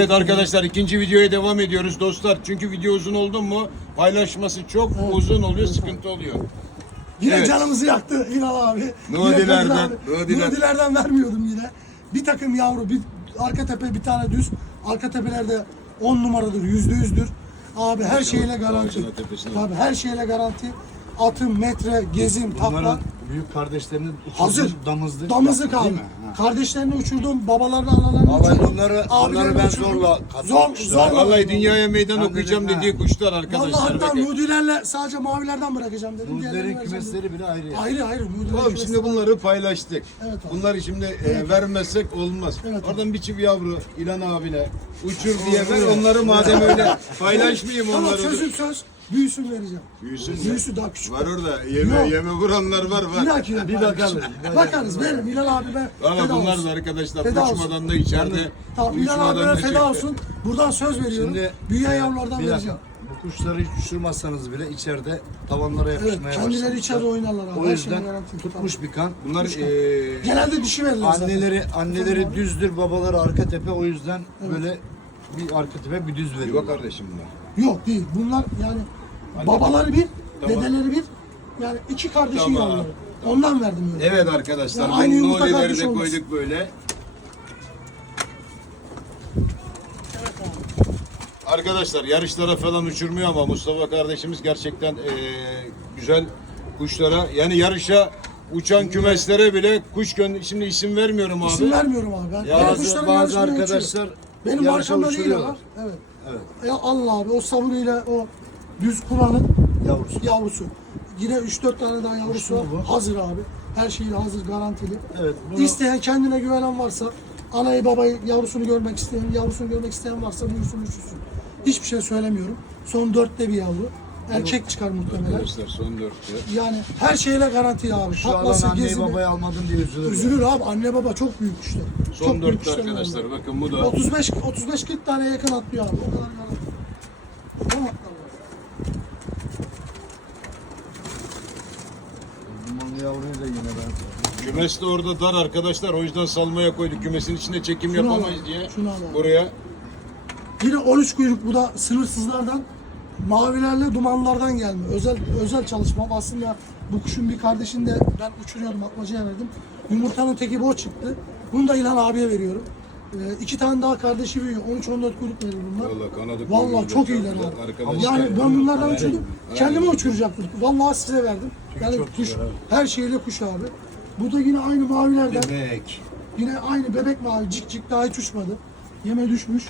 Evet arkadaşlar ikinci videoya devam ediyoruz dostlar. Çünkü video uzun oldu mu paylaşması çok uzun oluyor, sıkıntı oluyor. Yine Evet. canımızı yaktı İnal abi. Nudilerden. Nudilerden vermiyordum yine. Bir takım yavru, bir arka tepe bir tane düz. Arka tepelerde 10 numaradır, yüzde yüzdür. Abi her şeyle garanti. Tabii her şeyle garanti. Atım, metre, gezim, takla. Büyük kardeşlerinin Hazır. damızlık. Damızlık abi. Kardeşlerini uçurdum, babalarını, analarını Vallahi uçurdum. bunları- abilerini bunları ben uçurdum. zorla Zor, katmıştım. zorla. Vallahi dünyaya meydan okuyacağım ha. dediği kuşlar Vallahi arkadaşlar. hatta Bakın. Nudilerle sadece mavilerden bırakacağım dedim. Diğerlerini vereceğim dedim. kümesleri bile ayrı. yani. Ayrı ayrı. Nudiler Oğlum kümesi şimdi bunları paylaştık. Evet abi. Bunları şimdi e, vermezsek olmaz. Evet abi. Oradan bir çift yavru İlan abine uçur diye ver. Onları madem öyle paylaşmayayım Tamam onları. sözüm söz. Büyüsün vereceğim. Büyüsün mü? Büyüsü daha küçük. Var orada yeme Yok. yeme vuranlar var var. Bir dahaki Bir bakalım. Bakarız verin Bilal abi ben Valla feda bunlar olsun. da arkadaşlar Feda olsun. uçmadan da içeride. Tamam Bilal uçmadan abi da feda çekti. olsun. Buradan söz veriyorum. Şimdi Büyüyen e, yavrulardan bir dakika. vereceğim. Bu kuşları hiç uçurmazsanız bile içeride tavanlara Evet yapışmaya kendileri başlamışlar. içeride oynarlar abi. O Her yüzden tutmuş bir kan. Bunlar Kuşlar. e, Genelde dişi verirler zaten. Anneleri anneleri düzdür, babaları arka tepe. O yüzden böyle bir arka tepe bir düz yuva veriyor. kardeşim bunlar. Yok değil. Bunlar yani babaları bir, Tamam. dedeleri bir. Yani iki kardeşin Tamam. yavruları. Ondan verdim öyle. Evet arkadaşlar. Yani aynı yumurta Nolileri kardeş de olmaz. koyduk böyle. Arkadaşlar yarışlara falan uçurmuyor ama Mustafa kardeşimiz gerçekten eee, güzel kuşlara yani yarışa uçan kümeslere bile kuş gön şimdi isim vermiyorum abi. İsim vermiyorum abi. Ben Ya bazı- kuşların Bazı yarışmaya arkadaşlar uçuyorum. benim yarışa arkamda değil uçuruyorlar. var. Evet. Evet. Ya Allah abi o sabunuyla o düz kullanın Yavrusu. yavrusu. Yine 3-4 tane daha yavrusu var. bu? Hazır abi. Her şeyi hazır garantili. Evet. Bunu İsteyen kendine güvenen varsa anayı babayı yavrusunu görmek isteyen yavrusunu görmek isteyen varsa buyursun uçursun. Hiçbir şey söylemiyorum. Son dörtte bir yavru. Erkek çıkar muhtemelen. Arkadaşlar son dörtte. Yani her şeyle garanti abi. şu alan Taklası, anneyi gezimi. babayı almadın diye üzülür. Üzülür abi. Anne baba çok büyük kuşlar. Son çok büyük dörtte kuşlar arkadaşlar onlar. bakın bu da 35 35 40 tane yakın atlıyor abi. O kadar garanti. Tamam atlar. Yavruyu da yine ben. kümes de orada dar arkadaşlar o yüzden salmaya koyduk. Kümesin içinde çekim Şunu yapamayız al, diye. şunu al abi. Buraya Yine 13 kuyruk bu da sınırsızlardan mavilerle dumanlardan gelme. Özel özel çalışmam. Aslında bu kuşun bir kardeşini de ben uçuruyordum, atmacaya verdim. Yumurtanın teki boş çıktı. Bunu da İlhan abiye veriyorum. Ee, iki tane daha kardeşi büyüyor. 13-14 kuyruk verir bunlar. Vallahi kanadı Vallahi çok iyiler abi. Arkadaşlar Yani ben bunlardan uçurdum. Kendime uçuracaktım. Vallahi size verdim. Yani çok kuş güzel her şeyle kuş abi. Bu da yine aynı mavilerden. Bebek. Yine aynı bebek mavi cik cik daha hiç uçmadı. Yeme düşmüş.